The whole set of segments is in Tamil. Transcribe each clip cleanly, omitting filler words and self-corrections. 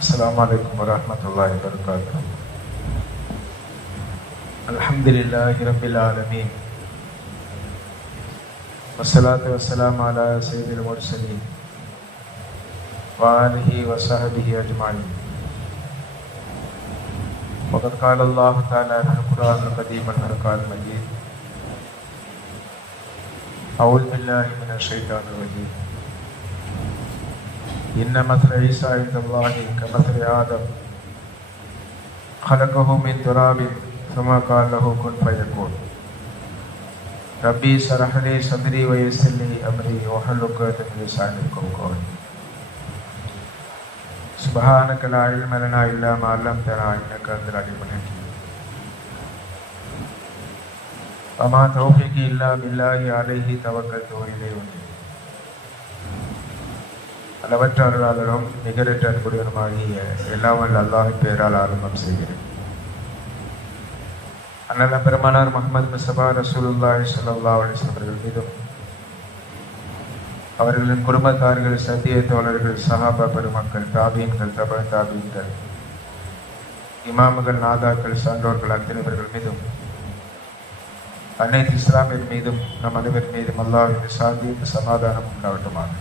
Assalamualaikum warahmatullahi wabarakatuh. Alhamdulillahi rabbil alamin. Wassalatu wassalamu ala sayyidil mursalin wa alihi wa sahbihi ajma'in. Waqad qala Allah ta'ala fil Qur'anil Karim wal Furqanil Majid. A'udzu billahi minasy syaithanir rajim. Inna mathala Isa indallahi kamathali Adam khalaqahu min turabin thumma qala lahu kun fayakun. Rabbi shrah li sadri wa yassir li amri wahlul 'uqdatam min lisani yafqahu qawli. Subhanaka la ilma lana illa ma 'allamtana innaka antal alimul hakim. Wa ma tawfiqi illa billahi alayhi tawakkaltu wa ilayhi unib. அளவற்ற அருளாளரும் நிகரற்ற அன்புடையவருமாகிய எல்லாம் வல்ல அல்லாஹ்வின் பெயரால் ஆரம்பம் செய்கிறேன். அண்ணல் பெருமானார் முஹம்மது முஸ்தபா ரசூலுல்லாஹி ஸல்லல்லாஹு அலைஹி வஸல்லம் அவர்கள் மீதும் அவர்களின் குடும்பத்தார்கள், சத்திய தோழர்கள், சஹாபா பெருமக்கள், தாபீன்கள், தபா தாபீன்கள், இமாம்கள், நாதாக்கள், சான்றோர்கள் அத்தனை பேர்கள் மீதும் அனைத்து இஸ்லாமியர் மீதும் நம் அனைவர் மீதும் அல்லாஹ்வின் சாந்தியும் சமாதானம் உண்டாவட்டுமாக.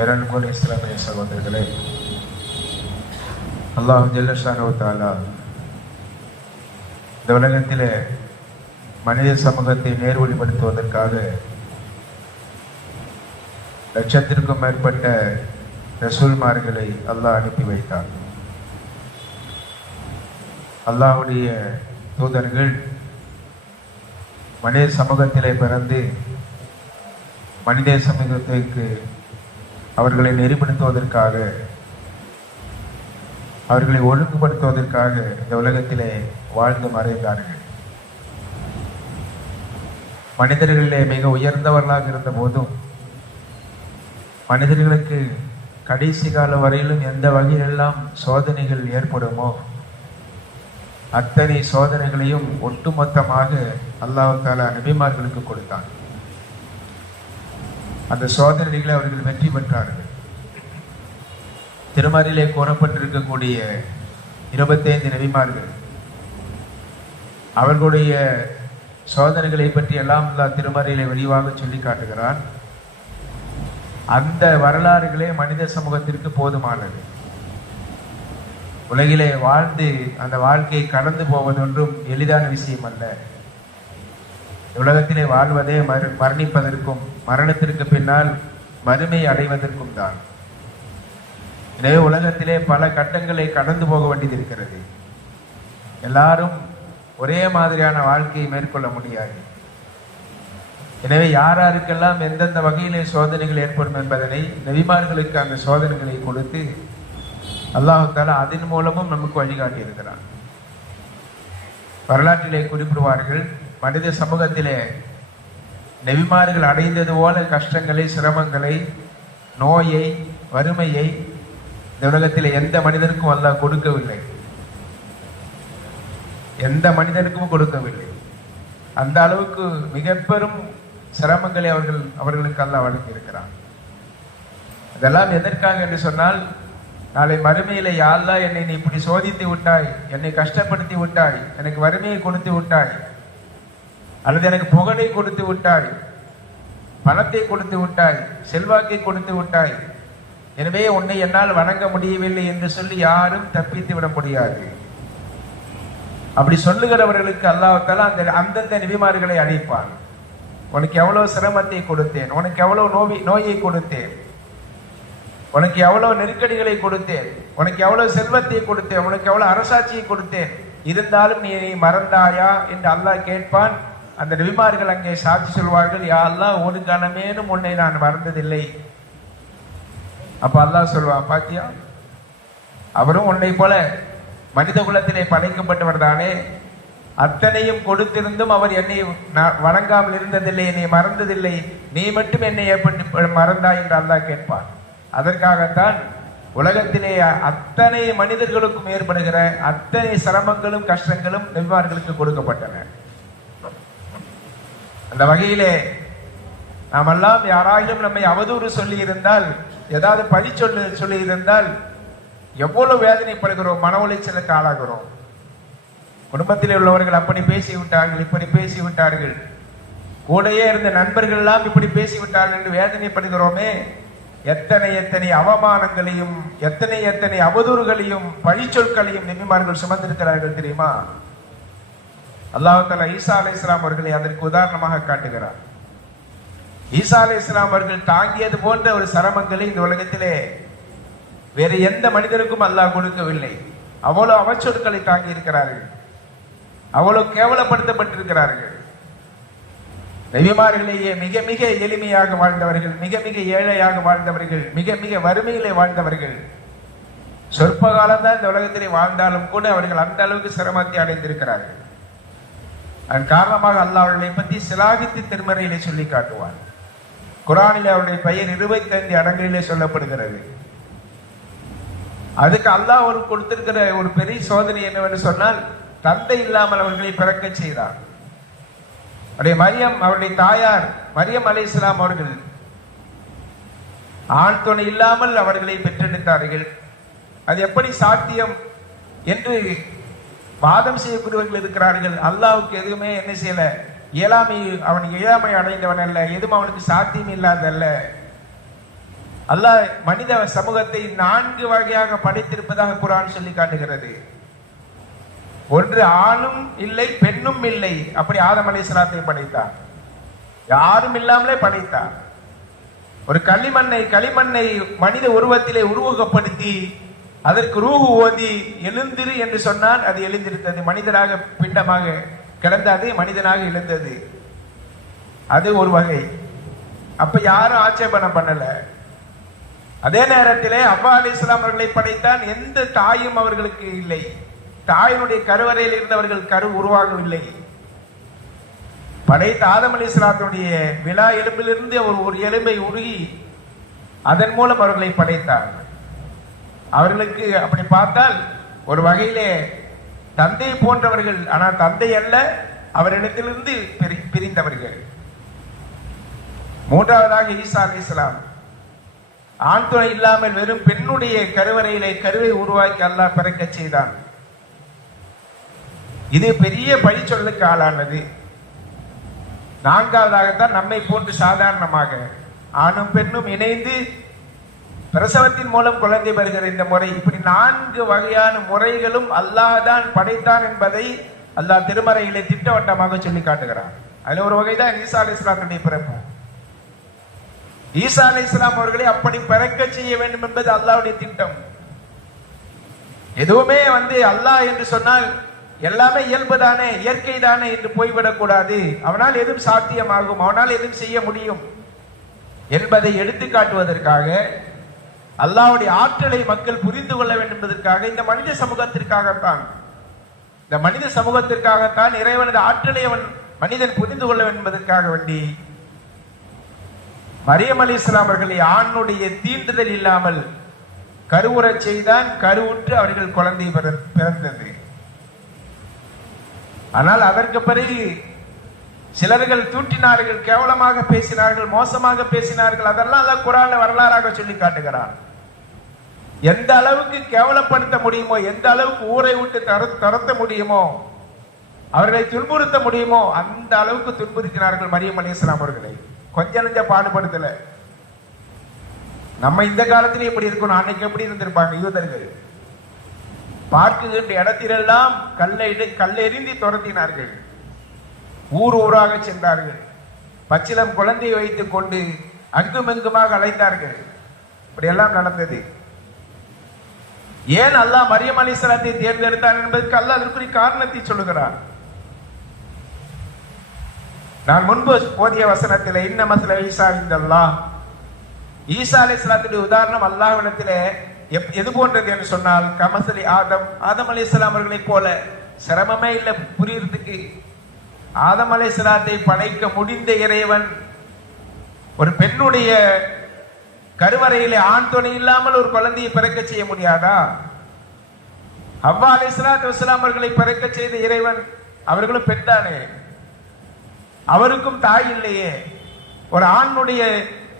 ஐரன்கோல் இஸ்லாமிய சகோதரர்களே, அல்லாஹ் ஜல்ல ஷானஹு தஆலா இந்த உலகத்திலே மனித சமூகத்தை நேர்வழிப்படுத்துவதற்காக லட்சத்திற்கும் மேற்பட்ட ரசூல்மார்களை அல்லாஹ் அனுப்பி வைத்தார். அல்லாஹ்வுடைய தூதர்கள் மனித சமூகத்திலே பிறந்து மனித சமூகத்திற்கு அவர்களை நெறிப்படுத்துவதற்காக, அவர்களை ஒழுங்குபடுத்துவதற்காக இந்த உலகத்திலே வாழ்ந்து மறைந்தார்கள். மனிதர்களிலே மிக உயர்ந்தவர்களாக இருந்த போதும் மனிதர்களுக்கு கடைசி கால வரையிலும் எந்த வகையிலெல்லாம் சோதனைகள் ஏற்படுமோ அத்தனை சோதனைகளையும் ஒட்டுமொத்தமாக அல்லாஹ் தஆலா நபிமார்களுக்கு கொடுத்தான். அந்த சோதனைகளை அவர்கள் வெற்றி பெற்றார்கள். திருமறையிலே கூறப்பட்டிருக்கக்கூடிய 25 நபிமார்கள் அவர்களுடைய சோதனைகளை பற்றி எல்லாம் அல்லாஹ் திருமறையிலே விரிவாக சொல்லி காட்டுகிறான். அந்த வரலாறுகளே மனித சமூகத்திற்கு போதுமானது. உலகிலே வாழ்ந்து அந்த வாழ்க்கையை கடந்து போவதொன்றும் எளிதான விஷயம் அல்ல. உலகத்திலே வாழ்வதே மரணிப்பதற்கும் மரணத்திற்கு பின்னால் மறுமை அடைவதற்கும் தான். எனவே உலகத்திலே பல கட்டங்களை கடந்து போக வேண்டியது இருக்கிறது. எல்லாரும் ஒரே மாதிரியான வாழ்க்கையை மேற்கொள்ள முடியாது. எனவே யாராருக்கெல்லாம் எந்தெந்த வகையிலே சோதனைகள் ஏற்படும் என்பதனை நபிமார்களுக்கு அந்த சோதனைகளை கொடுத்து அல்லாஹ் தஆலா அதன் மூலமும் நமக்கு வழிகாட்டி இருக்கிறான். வரலாற்றிலே குறிப்பிடுவார்கள், மனித சமூகத்திலே நபிமார்கள் அடைந்தது போல கஷ்டங்களை, சிரமங்களை, நோயை, வறுமையை இந்த உலகத்தில் எந்த மனிதனுக்கும் அல்லாஹ் கொடுக்கவில்லை. எந்த மனிதனுக்கும் கொடுக்கவில்லை. அந்த அளவுக்கு மிக பெரும் சிரமங்களை அவர்களுக்கு அல்லாஹ் வழங்கி இருக்கிறான். இதெல்லாம் எதற்காக என்று சொன்னால், நாளை மறுமையிலே யா அல்லாஹ் என்னை நீ இப்படி சோதித்து விட்டாய், என்னை கஷ்டப்படுத்தி விட்டாய், எனக்கு வறுமையை கொடுத்து விட்டாய், அல்லது எனக்கு புகழை கொடுத்து விட்டாய், பணத்தை கொடுத்து விட்டாய், செல்வாக்கை கொடுத்து விட்டாய், எனவே உன்னை என்னால் வணங்க முடியவில்லை என்று சொல்லி யாரும் தப்பித்து விட முடியாது. அப்படி சொல்லுகிறவர்களுக்கு அல்லாஹ் தஆலா அந்தந்த நபிமார்களை அழைப்பான். உனக்கு எவ்வளவு சிரமத்தை கொடுத்தேன், உனக்கு எவ்வளவு நோயை கொடுத்தேன், உனக்கு எவ்வளவு நெருக்கடிகளை கொடுத்தேன், உனக்கு எவ்வளவு செல்வத்தை கொடுத்தேன், உனக்கு எவ்வளவு அரசாட்சியை கொடுத்தேன், இருந்தாலும் நீ மறந்தாயா என்று அல்லாஹ் கேட்பான். அந்த நபிமார்கள் அங்கே சாட்சி சொல்வார்கள், யா அல்லாஹ் ஒரு கணமேனும் உன்னை நான் மறந்ததில்லை. அப்ப அல்லாஹ் சொல்வான், பாத்தியா, அவரும் உன்னை போல மனித குலத்திலே படைக்கப்பட்டவர் தானே, அத்தனையும் கொடுத்திருந்தும் அவர் என்னை வணங்காமல் இருந்ததில்லை, என்னை மறந்ததில்லை, நீ மட்டும் என்னை எப்படி மறந்தாய் என்று அல்லாஹ் கேட்பான். அதற்காகத்தான் உலகத்திலே அத்தனை மனிதர்களுக்கும் ஏற்படுகிற அத்தனை சிரமங்களும் கஷ்டங்களும் நபிமார்களுக்கு கொடுக்கப்பட்டன. அந்த வகையிலே நாமெல்லாம் யாராயிலும் நம்மை அவதூறு சொல்லி இருந்தால், ஏதாவது பழி சொல்லி இருந்தால் எவ்வளவு வேதனைப்படுகிறோம், மன உளைச்சலுக்கு ஆளாகிறோம். குடும்பத்தில் உள்ளவர்கள் அப்படி பேசிவிட்டார்கள், இப்படி பேசிவிட்டார்கள், கூடையே இருந்த நண்பர்கள் எல்லாம் இப்படி பேசிவிட்டார்கள் என்று வேதனைப்படுகிறோமே. எத்தனை எத்தனை அவமானங்களையும் எத்தனை எத்தனை அவதூறுகளையும் பழிச்சொற்களையும் நபிமார்கள் சுமந்திருக்கிறார்கள் தெரியுமா? அல்லாஹ் தஆலா ஈசா அலைஹிஸ்ஸலாம் அவர்களை அதற்கு உதாரணமாக காட்டுகிறார். ஈசா அலைஹிஸ்ஸலாம் அவர்கள் தாங்கியது போன்ற ஒரு சிரமங்களை இந்த உலகத்திலே வேறு எந்த மனிதருக்கும் அல்லாஹ் கொடுக்கவில்லை. அவ்வளவு அவச்சொற்களை தாங்கி இருக்கிறார்கள், அவ்வளவு கேவலப்படுத்தப்பட்டிருக்கிறார்கள். நபிமார்களையே மிக மிக எளிமையாக வாழ்ந்தவர்கள், மிக மிக ஏழையாக வாழ்ந்தவர்கள், மிக மிக வறுமையிலே வாழ்ந்தவர்கள். சொற்ப காலம்தான் இந்த உலகத்திலே வாழ்ந்தாலும் கூட அவர்கள் அந்த அளவுக்கு சிரமத்தை அடைந்திருக்கிறார்கள். அதன் காரணமாக அல்லாஹ் அவர்களை பற்றி சிலாகித்து திருமறையிலே சொல்லி காட்டுவார். குர்ஆனிலே அவருடைய பெயர் 25 இடங்களிலே சொல்லப்படுகிறது. அதுக்கு அல்லாஹ் ஒரு கொடுத்திருக்கிற ஒரு பெரிய சோதனை என்னவென்று சொன்னால், தந்தை இல்லாமல் அவர்களை பிறக்க செய்தார். அவருடைய தாயார் மரியம் அலைஹிஸ்ஸலாம் அவர்கள் ஆண் துணை இல்லாமல் அவர்களை பெற்றெடுத்தார்கள். அது எப்படி சாத்தியம் என்று வாதம் செய்யக்கூடியவர்கள் இருக்கிறார்கள். அல்லாஹ்வுக்கு எதுவுமே என்ன செய்யல, அவன் இயலாமை அடைந்தவன் அல்ல, எதுவும் அவனுக்கு சாத்தியம் இல்லாதல்ல. அல்லாஹ் மனித சமூகத்தை 4 வகையாக படைத்திருப்பதாக குர்ஆன் சொல்லி காட்டுகிறது. ஒன்று ஆணும் இல்லை பெண்ணும் இல்லை, அப்படி ஆதம் அலைஹிஸ்ஸலாத்தை படைத்தார். யாரும் இல்லாமலே படைத்தார். ஒரு களிமண்ணை மனித உருவத்திலே உருவகப்படுத்தி அதற்கு ரூஹு ஓதி எழுந்திரு என்று சொன்னால் அது எழுந்திருந்தது. மனிதனாக பிண்டமாக கிடந்தது, மனிதனாக எழுந்தது. அது ஒரு வகை. அப்ப யாரும் ஆட்சேபனை பண்ணல. அதே நேரத்திலே அவ்வா அலைஹிஸ்ஸலாம் அவர்களை படைத்தான். எந்த தாயும் அவர்களுக்கு இல்லை. தாயினுடைய கருவறையில் இருந்தவர்கள் கரு உருவாகவில்லை. படைத்த ஆதம் அலைஹிஸ்ஸலாத்துடைய விலா எலும்பிலிருந்து ஒரு எலும்பை உருகி அதன் மூலம் அவர்களை படைத்தார். அவர்களுக்கு அப்படி பார்த்தால் ஒரு வகையிலே தந்தை போன்றவர்கள், ஆனால் தந்தை அல்ல, அவரிடத்திலிருந்து பிரிந்தவர்கள். மூன்றாவதாக ஈசா அலைஹிஸ்ஸலாம் ஆண் துணை இல்லாமல் வெறும் பெண்ணுடைய கருவறையிலே கருவை உருவாக்கி அல்லாஹ் பிறக்க செய்தான். இது பெரிய பழிச்சொல்லுக்கு ஆளானது. நான்காவதாகத்தான் நம்மை போன்று சாதாரணமாக ஆணும் பெண்ணும் இணைந்து பிரசவத்தின் மூலம் குழந்தை பெறுகிற இந்த முறை, இப்படி 4 வகையான முறைகளும் அல்லாஹ் தான் படைத்தான் என்பதை அல்லாஹ் திருமறையிலே திட்டவட்டமாக சொல்லி காட்டுகிறார். அதுல ஒரு வகைதான் ஈசா அலைஹிஸ்ஸலாத்துடைய பிறப்பு. ஈசா அலைஹிஸ்ஸலாம் அவர்களை அப்படி பிறக்க செய்ய வேண்டும் என்பது அல்லாஹ்வுடைய திட்டம். எதுவுமே அல்லாஹ் என்று சொன்னால் எல்லாமே இயல்புதானே, இயற்கை தானே என்று போய்விடக் கூடாது. அவனால் எதுவும் சாத்தியமாகும், அவனால் எதுவும் செய்ய முடியும் என்பதை எடுத்து காட்டுவதற்காக, அல்லாஹ்வுடைய ஆற்றலை மக்கள் புரிந்து கொள்ள வேண்டும் என்பதற்காக, இந்த மனித சமூகத்திற்காகத்தான் இறைவனது ஆற்றலை மனிதன் புரிந்து கொள்ள வேண்டும் என்பதற்காக வேண்டி மரியம் அலைஹிஸ்ஸலாம் அவர்களை ஆணுடைய தீண்டுதல் இல்லாமல் கருவுறச் செய்தான். கருவுற்று அவர்கள் குழந்தை பிறந்தது. ஆனால் அதற்கு பிறகு சிலர்கள் தூற்றினார்கள், கேவலமாக பேசினார்கள், மோசமாக பேசினார்கள். அதெல்லாம் அல்லாஹ் குர்ஆன்ல வரலாறாக சொல்லி காட்டுகிறான். எந்த அளவுக்கு கேவலப்படுத்த முடியுமோ, எந்த அளவுக்கு ஊரை விட்டு துரத்த முடியுமோ, அவர்களை துன்புறுத்த முடியுமோ அந்த அளவுக்கு துன்புறுத்தினார்கள் மரியம் அலைஹிஸ்ஸலாம் அவர்களை. கொஞ்ச நெஞ்ச பாடுபடுத்தல. நம்ம இந்த காலத்திலே எப்படி இருக்கணும், அன்னைக்கு எப்படி இருந்திருப்பாங்க யூதர்கள். பார்க்குகின்ற இடத்திலெல்லாம் கல்லெறிந்தி துரத்தினார்கள், ஊராக சென்றார்கள், பச்சிலம் குழந்தையை வைத்துக் கொண்டு அங்குமெங்குமாக அழைத்தார்கள். இப்படியெல்லாம் நடந்தது. ஏன் அல்லாஹ் மரியம் அலைஹிஸ்ஸலாத்தை தேர்ந்தெடுத்தான் என்பதற்கு அல்லாஹ் அதற்குரிய காரணத்தை சொல்லுகிறார். நான் முன்பு போதிய வசனத்தில் இன்ன மஸல ஈசா இன்தல்லாஹ், ஈசா அலைஹிஸ்ஸலாத்துடைய உதாரணம் அல்லாஹ்விடத்திலே எது போன்றது என்று சொன்னால், கமசலி ஆதம் அலைஹிஸ்ஸலாம் அவர்களைப் போல. சிரமமே இல்லை புரியறதுக்கு. ஆதம் அலைஹிஸ்ஸலாத்தை படைக்க முடிந்த இறைவன் ஒரு பெண்ணுடைய கருவறையிலே ஆண் துணை இல்லாமல் ஒரு குழந்தையை பிறக்க செய்ய முடியாதா? ஹவ்வா அலைஹிஸ்ஸலாத்து வஸ்ஸலாம் அவர்களை பிறக்க செய்த இறைவன், அவர்களும் பெண்தானே, அவருக்கும் தாய் இல்லையே. ஒரு ஆணுடைய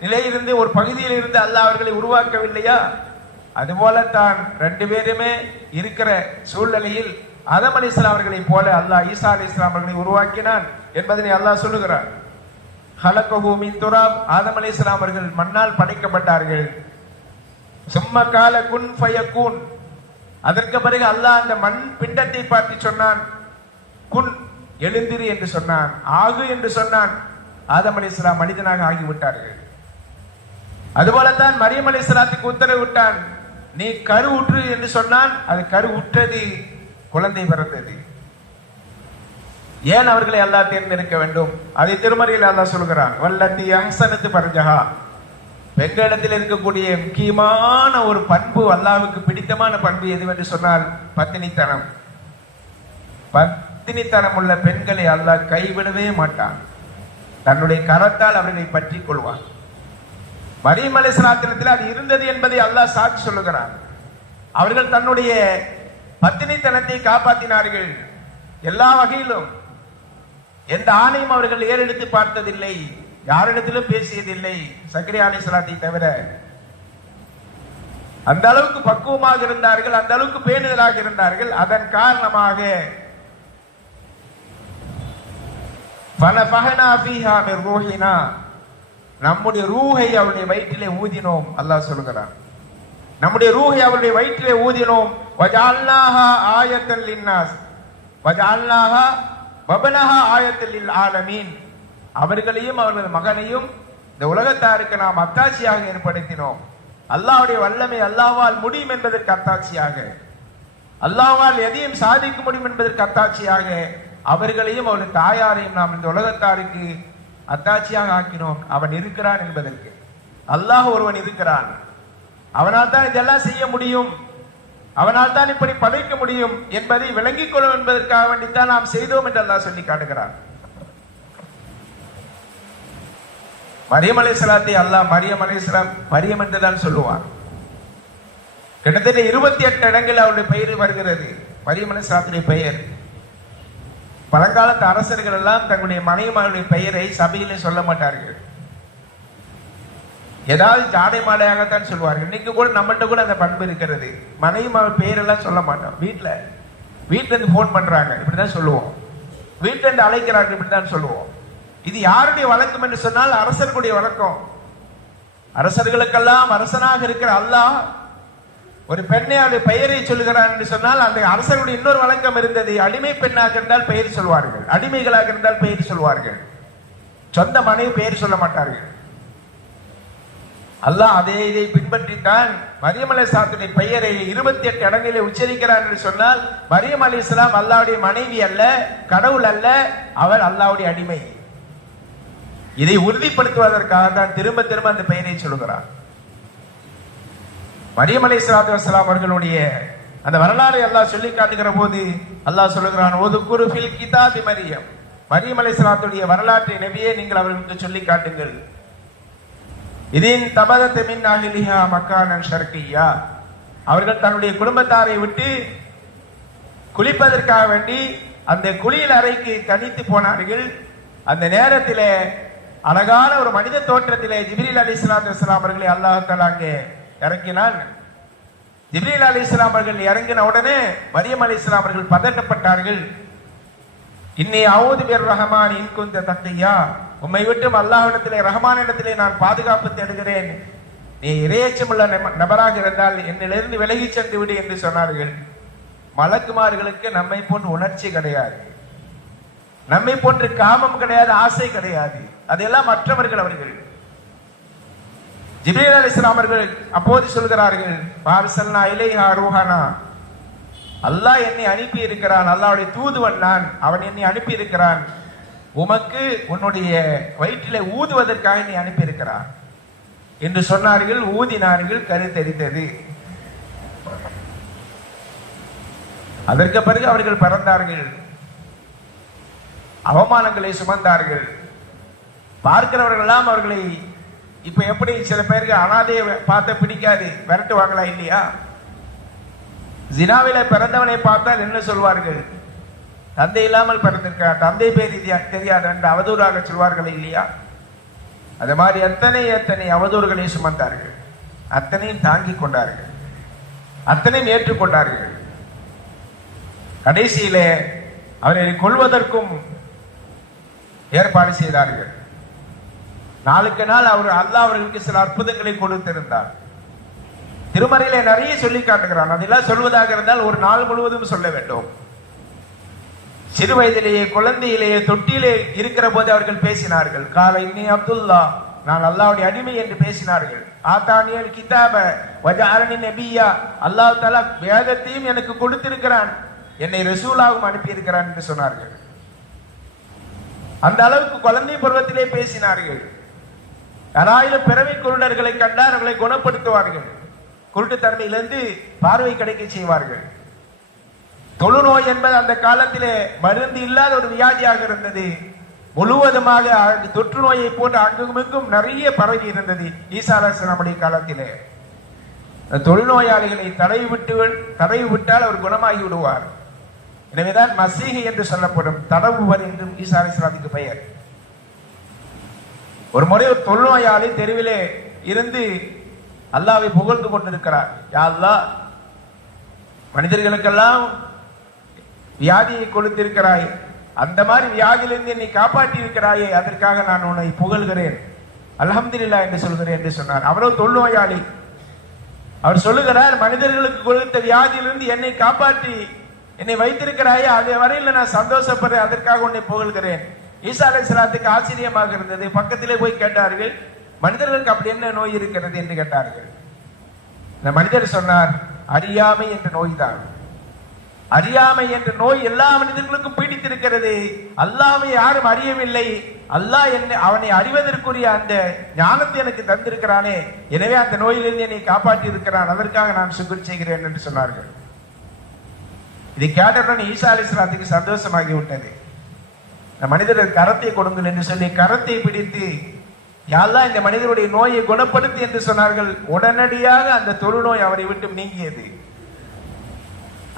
நிலையிலிருந்து ஒரு பகுதியில் இருந்து அல்லாஹ் அவர்களை உருவாக்கவில்லையா? அதுபோலத்தான் ரெண்டு பேருமே இருக்கிற சூழ்நிலையில் ஆதம் அலைஹிஸ்ஸலாம் அவர்களை போல அல்லாஹ் ஈசா அலைஹிஸ்ஸலாம் அவர்களை உருவாக்கினான் என்பதனை அல்லாஹ் சொல்லுகிறார். ஹலகஹு மின் துராப், ஆதம் அலைஹிஸ்ஸலாம் அவர்கள் மண்ணால் படைக்கப்பட்டார்கள். சும்ம கால குன் ஃபயகுன், அதற்கு பிறகு அல்லாஹ் அந்த மண் பிண்டத்தை பார்த்து சொன்னான், குன் எழுந்திரு என்று சொன்னான், ஆகு என்று சொன்னான். ஆதம் அலைஹிஸ்ஸலாம் மனிதனாக ஆகிவிட்டார்கள். அதுபோலதான் மரியம் அலைஹிஸ்ஸலாத்துக்கு உத்தரவிட்டான், நீ கரு உற்று என்று சொன்னான். அது கரு உற்றது, குழந்தை பிறந்தது. ஏன் அவர்களை அல்லாஹ் தேர்ந்தெடுக்க வேண்டும்? அதை திருமறையில் அல்லாஹ் சொல்கிறான், வல்லத்தி அஹ்ஸனத் ஃபர்ஜஹா, பெண்களிடத்தில் இருக்கக்கூடிய முக்கியமான ஒரு பண்பு, அல்லாஹ்வுக்கு பிடித்தமான பண்பு எதுவென்று சொன்னால் பத்தினித்தனம். பத்தினித்தனம் உள்ள பெண்களை அல்லாஹ் கைவிடவே மாட்டான். தன்னுடைய கரத்தால் அவர்களை பற்றி கொள்வான். மரியம் அலைஹிஸ்ஸலாத்தில் அது இருந்தது என்பதை அல்லாஹ் சாட்சி சொல்லுகிறான். அவர்கள் தன்னுடைய பத்தினித்தனத்தை காப்பாற்றினார்கள். எல்லா வகையிலும் எந்த ஆணையும் அவர்கள் ஏறெடுத்து பார்த்ததில்லை, யாரிடத்திலும் பேசியதில்லை, சக்கரியா அலைஹிஸ்ஸலாத்தை தவிர. அந்த அளவுக்கு பக்குவமாக இருந்தார்கள், அந்த அளவுக்கு பேணுதலாக இருந்தார்கள். அதன் காரணமாக ஃபனஃபஹனா ஃபீஹா மின் ரூஹினா, நம்முடைய ரூஹை அவருடைய வயிற்றிலே ஊதினோம். அல்லாஹ் சொல்கிறான், நம்முடைய ரூஹை அவருடைய வயிற்றிலே ஊதினோம். வஜஅல்னாஹா ஆயத்தல் லின்னாஸ் வஜஅல்னாஹா வபனஹா ஆயத்தல் லில் ஆலமீன், அவர்களையும் அவர்களது மகனையும் இந்த உலகத்தாருக்கு நாம் அத்தாட்சியாக ஏற்படுத்தினோம். அல்லாஹ்வுடைய வல்லமை அல்லாஹ்வால் முடியும் என்பதற்கு அத்தாட்சியாக, அல்லாஹ்வால் எதையும் சாதிக்க முடியும் என்பதற்கு அத்தாட்சியாக அவர்களையும் அவருடைய தாயாரையும் நாம் இந்த உலகத்தாருக்கு அத்தாட்சியாக ஆக்கினோம். அவன் இருக்கிறான் என்பதற்கு. அல்லாஹ் ஒருவன் இருக்கிறான், அவனால் தான் இதெல்லாம் செய்ய முடியும், அவனால் தான் இப்படி படைக்க முடியும் என்பதை விளங்கிக் கொள்ளும் என்பதற்காக வேண்டித்தான் நாம் செய்தோம் என்று அல்லாஹ் சொல்லி காட்டுகிறான். மரியம் அலைஹிஸ்ஸலாத்தை அல்லாஹ் மரியம் அலைஹிஸ்ஸலாம் மரியம் என்றுதான் சொல்லுவான். கிட்டத்தட்ட 28 இடங்கள் அவருடைய பெயர் வருகிறது, மரியம் அலைஹிஸ்ஸலாத்துடைய பெயர். பழங்காலத்து அரசர்கள் எல்லாம் தங்களுடைய மனைவிமாருடைய பெயரை சபையிலே சொல்ல மாட்டார்கள், ஏதாவது ஜாடை மாடையாகத்தான் சொல்வார்கள். இன்னைக்கு கூட நம்மகிட்ட கூட அந்த பண்பு இருக்கிறது. மனைவிமார் பெயரெல்லாம் சொல்ல மாட்டோம். வீட்டுல இருந்து போன் பண்றாங்க, இப்படிதான் சொல்லுவோம். வீட்டுல இருந்து அழைக்கிறார்கள், இப்படிதான் சொல்லுவோம். இது யாருடைய வழக்கம் என்று சொன்னால் அரசர்களுடைய வழக்கம். அரசர்களுக்கெல்லாம் அரசனாக இருக்கிற அல்லாஹ் ஒரு பெண்ணை அவருடைய பெயரை சொல்லுகிறார் என்று சொன்னால் அந்த அரசருடைய இன்னொரு வழக்கம் இருந்தது. அடிமை பெண்ணாக இருந்தால் பெயர் சொல்வார்கள், அடிமைகளாக இருந்தால் பெயர் சொல்வார்கள், சொந்த மனைவி பெயர் சொல்ல மாட்டார்கள். அல்லாஹ் இதை பின்பற்றித்தான் மரியம் அலைஹிஸ்ஸலாத்துடைய பெயரை 28 இடங்களிலே உச்சரிக்கிறார் என்று சொன்னால் மரியம் அலைஹிஸ்ஸலாம் அல்லாஹ்வுடைய மனைவி அல்ல, கடவுள் அல்ல, அவர் அல்லாஹ்வுடைய அடிமை. இதை உறுதிப்படுத்துவதற்காக தான் திரும்ப திரும்ப அந்த பெயரை சொல்லுகிறார். மரியம் அலைஹிஸ்ஸலாத்து வஸ்ஸலாம் அவர்களுடைய அந்த வரலாறை அல்லாஹ் சொல்லி காட்டுகிற போது அல்லாஹ் சொல்லுகிறான், ஒதுகுரு ஃபில் கிதாபி மரியம், மரியம் அலைஹிஸ்ஸலாத்துடைய வரலாற்றை நபியே நீங்கள் அவர்களுக்கு சொல்லி காட்டுங்கள். இதின் தபதத் மின் அஹ்லிஹா மக்கானன் ஷர்கியா, அவர்கள் தன்னுடைய குடும்பத்தாரை விட்டு குளிப்பதற்காக வேண்டி அந்த குளியல் அறைக்கு தனித்து போனார்கள். அந்த நேரத்திலே அழகான ஒரு மனித தோற்றத்திலே ஜிப்ரீல் அலைஹிஸ்ஸலாத்து வஸ்ஸலாம் அவர்களை அல்லாஹ் தஆலா அங்கே இறக்கினான். ஜிப்ரீல் அலைஹிஸ்ஸலாம் அவர்கள் இறங்கின உடனே மரியம் அலைஹிஸ்ஸலாம் அவர்கள் பதட்டப்பட்டார்கள். இன்னி அஊது பிர் ரஹ்மான் இன் குன்த தக்கியா, உம்மை விட்டும் அல்லாஹ்விடத்திலே ரஹ்மானிடத்திலே நான் பாதுகாப்பு தேடுகிறேன், நீ இறையச்சமுள்ள நபராக இருந்தால் என்னிலிருந்து விலகி சென்று விடு என்று சொன்னார்கள். மலக்குமார்களுக்கு நம்மை போன்ற உணர்ச்சி கிடையாது, நம்மை போன்று காமம் கிடையாது, ஆசை கிடையாது, அதெல்லாம் மற்றவர்கள். அவர்கள் ஜிப்ரீல் அலைஹிஸ்ஸலாம் அவர்கள் அப்போது சொல்கிறார்கள், பார்சல்னா இலைஹா ரூஹானா, அல்லாஹ் என்னை அனுப்பி இருக்கிறான், அல்லாஹ்வுடைய தூதுவன் நான், அவன் என்னை அனுப்பி இருக்கிறான், உமக்கு உன்னுடைய வயிற்றிலே ஊதுவதற்காக நீ அனுப்பி இருக்கிறான் என்று சொன்னார்கள். ஊதினார்கள், கருத்தரித்தது. அதற்கு பிறகு அவர்கள் பிறந்தார்கள், அவமானங்களை சுமந்தார்கள். பார்க்கிறவர்கள் எல்லாம் அவர்களை இப்ப எப்படி சில பேருக்கு அனாதையை பார்த்த பிடிக்காது, விரட்டுவாங்களா இல்லையா? ஜினாவில பிறந்தவனை பார்த்தால் என்ன சொல்வார்கள்? தந்தை இல்லாமல் பிறந்திருக்கார், தந்தை பேர் தெரியாது என்று அவதூறாக சொல்வார்கள் இல்லையா? அது மாதிரி எத்தனை எத்தனை அவதூறுகளை சுமந்தார்கள், அத்தனையும் தாங்கிக் கொண்டார்கள், அத்தனையும் ஏற்றுக்கொண்டார்கள். கடைசியிலே அவரை கொல்வதற்கும் ஏற்பாடு செய்தார்கள். நாளுக்கு நாள் அல்லாஹ் அவர்களுக்கு சில அற்புதங்களை கொடுத்திருந்தார். திருமறையிலே நிறைய சொல்லி காட்டுகிறான். அதெல்லாம் சொல்வதாக இருந்தால் ஒரு நாள் முழுவதும் சொல்ல வேண்டும். சிறு வயதிலேயே, குழந்தையிலேயே, தொட்டியிலே இருக்கிற போது அவர்கள் பேசினார்கள். கால இன்னி அப்துல்லா, நான் அல்லாஹ்வுடைய அடிமை என்று பேசினார்கள். ஆத்தானியல் கிதாப வஜஅலனி நபியா, அல்லாஹ் தஆலா வேதத்தையும் எனக்கு கொடுத்திருக்கிறான், என்னை ரசூலாகவும் அனுப்பி இருக்கிறான் என்று சொன்னார்கள். அந்த அளவுக்கு குழந்தை பருவத்திலே பேசினார்கள். யாராயிலும் பிறவி குருடர்களை கண்டால் அவர்களை குணப்படுத்துவார்கள். குருட்டுத்தன்மையிலிருந்து பார்வை கிடைக்க செய்வார்கள். தொழுநோய் என்பது அந்த காலத்திலே மருந்து இல்லாத ஒரு வியாதியாக இருந்தது. முழுவதுமாக தொற்று நோயை போன்று அங்குமிங்கும் நிறைய பரவி இருந்தது. ஈசா அலைஹிஸ்ஸலாமுடைய காலத்திலே தொழுநோயாளிகளை தடவி விட்டால் அவர் குணமாகி விடுவார். எனவேதான் மசீஹி என்று சொல்லப்படும் தடவுவர் என்றும் ஈசா அலைஹிஸ்ஸலாத்துக்கு பெயர். ஒரு முறை ஒரு தொழுநோயாளி தெருவிலே இருந்து அல்லாஹ்வை புகழ்ந்து கொண்டிருக்கிறார். யா அல்லாஹ், மனிதர்களுக்கெல்லாம் வியாதியை கொடுத்திருக்கிறாய், அந்த மாதிரி வியாதியிலிருந்து என்னை காப்பாற்றி இருக்கிறாயே, அதற்காக நான் உன்னை புகழ்கிறேன், அல்ஹம்துலில்லாஹ் என்று சொல்கிறேன் என்று சொன்னார். அவரோ தொழுநோயாளி. அவர் சொல்லுகிறார், மனிதர்களுக்கு கொடுத்த வியாதியிலிருந்து என்னை காப்பாற்றி என்னை வைத்திருக்கிறாயே, அதே வரையில் நான் சந்தோஷப்படுறேன், அதற்காக உன்னை புகழ்கிறேன். ஈசா அலைஹிஸ்ஸலாத்துக்கு ஆச்சரியமாக இருந்தது. பக்கத்திலே போய் கேட்டார்கள், மனிதர்களுக்கு அப்படி என்ன நோய் இருக்கிறது என்று கேட்டார்கள். இந்த மனிதர் சொன்னார், அறியாமை என்ற நோய் தான். அறியாமை என்ற நோய் எல்லா மனிதர்களுக்கும் பீடித்திருக்கிறது. அல்லாஹ்வை யாரும் அறியவில்லை. அல்லாஹ் அவனை அறிவதற்குரிய அந்த ஞானத்தை எனக்கு தந்திருக்கிறானே, எனவே அந்த நோயிலிருந்து என்னை காப்பாற்றி இருக்கிறான், அதற்காக நான் சுக்ர் செய்கிறேன் என்று சொன்னார்கள். இதை கேட்டவுடன் ஈசா அலைஹிஸ்ஸலாத்துக்கு சந்தோஷமாகி விட்டது. இந்த மனிதர் கரத்தை கொடுங்கள் என்று சொல்லி கரத்தை பிடித்து, யா அல்லாஹ், இந்த மனிதருடைய நோயை குணப்படுத்தி என்று சொன்னார்கள். உடனடியாக அந்த தொழுநோய் அவரை விட்டு நீங்கியது.